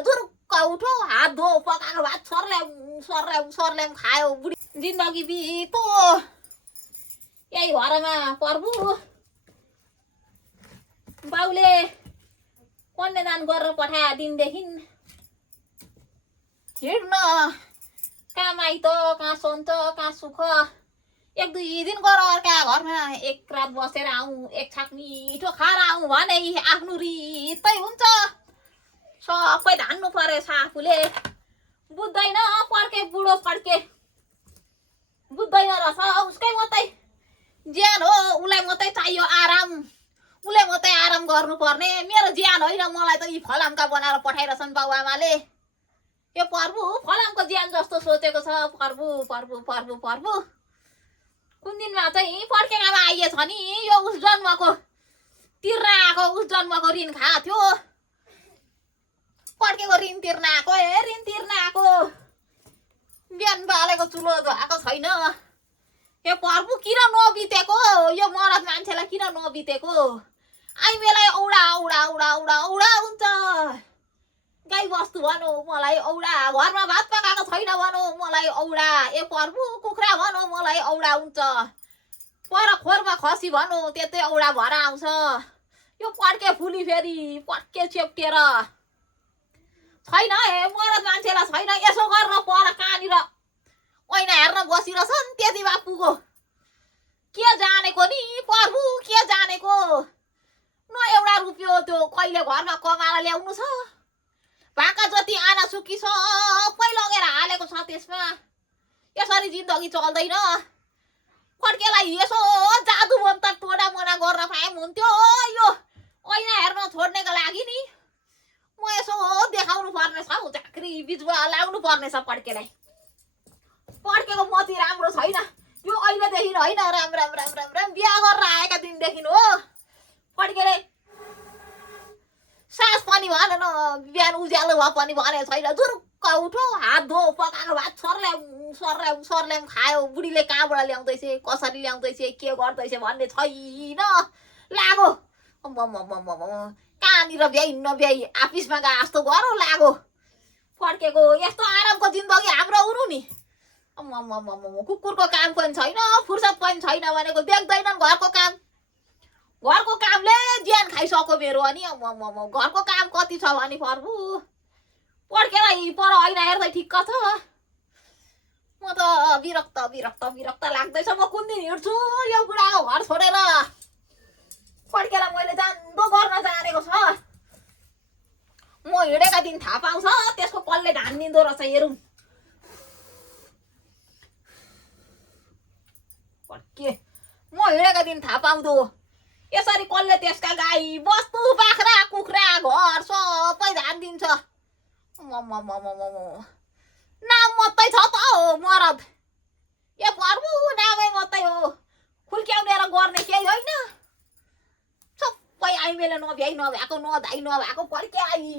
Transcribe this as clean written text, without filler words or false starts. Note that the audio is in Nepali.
जुरुक्क उठो हात धो पकाएको भात सर्ल्याम सर्ल्याम सर्ल्याम खायो बुढी जिन्दगी बितो यही घरमा प्रभु बाउले कन्यादान गरेर पठाए दिनदेखि हिँड्न कहाँ माइत कहाँ सन्त कहाँ सुख एक दुई दिन गर अर्का घरमा एक रात बसेर आउँ एक छाक मिठो खाएर आउँ भने आफ्नो रितै हुन्छ सबै धान्नु परेछ आफूले बुझ्दैन पर्के बुढो फर्के बुझ्दैन रहेछ उसकै मात्रै ज्यान हो उसलाई मात्रै चाहियो आराम उसले मात्रै आराम गर्नुपर्ने मेरो ज्यान होइन मलाई त यी फलामका बनाएर पठाइरहेछन् बाउआमाले यो प्रभु फलामको ज्यान जस्तो सोचेको छ प्रभु प्रभु प्रभु प्रभु कुन दिनमा चाहिँ पर्खेकामा आइएछ नि यो उस जन्मको तिर्न आएको उस जन्मको ऋण खाएको थियो पड्केको ऋण तिर्न आएको ऋण तिर्न आएको बिहान बालेको चुलो धोएको छैन यो प्रभु किन नबितेको यो मरद मान्छेलाई किन नबितेको आइमेलाई औडा औडा औडा औडा औडा हुन्छ गाई बस्तु भनौ मलाई औडा घरमा भात पकाएको छैन भनौ मलाई औडा ए प्रभु कुखुरा भनौ मलाई औडा हुन्छ पर खोरमा खसी भनौ त्यतै औडा भएर आउँछ यो पड्के फुली फेरि पड्के चेप्टेर छैन हे मरद मान्छेलाई छैन यसो गर्न पर कहाँनिर ऐना हेर्न बसिरहेछन् त्यति बापुको के जानेको नि प्रभु के जानेको न एउटा रुपियाँ त्यो कहिले घरमा कमाएर ल्याउनु छ भाका जति आना सुकी सबै लगेर हालेको छ त्यसमा यसरी जिन्दगी चल्दैन फड्केलाई यसो जादु मन्त्र टोडा मना गर्न पाए हुन्थ्यो यो ऐना हेर्न छोड्नेको लागि नि म यसो देखाउनु पर्नेछ हौ झाँक्री बिजुवा लाउनु पर्नेछ पड्केलाई पड्केको मती राम्रो छैन यो अहिलेदेखि होइन राम राम राम राम राम बिहा गरेर आएका दिनदेखि हो पड्केले सास पनि भनेन बिहान उज्यालो भए पनि भने छैन जुरुक्क उठो हात धो पकाएको भात सर्ल्याम सर्ल्याम सर्ल्याम खायो बुढीले कहाँबाट ल्याउँदैछ कसरी ल्याउँदैछ के गर्दैछ भन्ने छैन लागो कहाँनिर भ्याइ नभ्याइ आफिसमा गए जस्तो गरौँ लागो फर्केको यस्तो आरामको जिन्दगी हाम्रो हुनु नि कुकुरको काम पनि छैन फुर्सद पनि छैन भनेको देख्दैनन् घरको कामले ज्यान खाइसक्यो मेरो अनि घरको काम कति छ भने प्रभु पड्केर पर ऐना हेर्दै ठिक्क छ म त विरक्त विरक्त विरक्त लाग्दैछ म कुन दिन हिँड्छु यो बुढाको घर छोडेर पड्केर मैले जान्दो गर्न जानेको छ म हिँडेका दिन थाहा पाउँछ त्यसको कसले धान दिँदो रहेछ हेरौँ पड्के म हिँडेका दिन थाहा पाउँदो यसरी कसले त्यसका गाई बस्तु बाख्रा कुखुरा घर सबै धान दिन्छ नाम मात्रै छ त हो मरद ए प्रभु नामै मात्रै हो खुल्क्याउनेर गर्ने केही होइन सबै आइमेले नभ्याइ नभएको नधाइ नभएको पड्के आई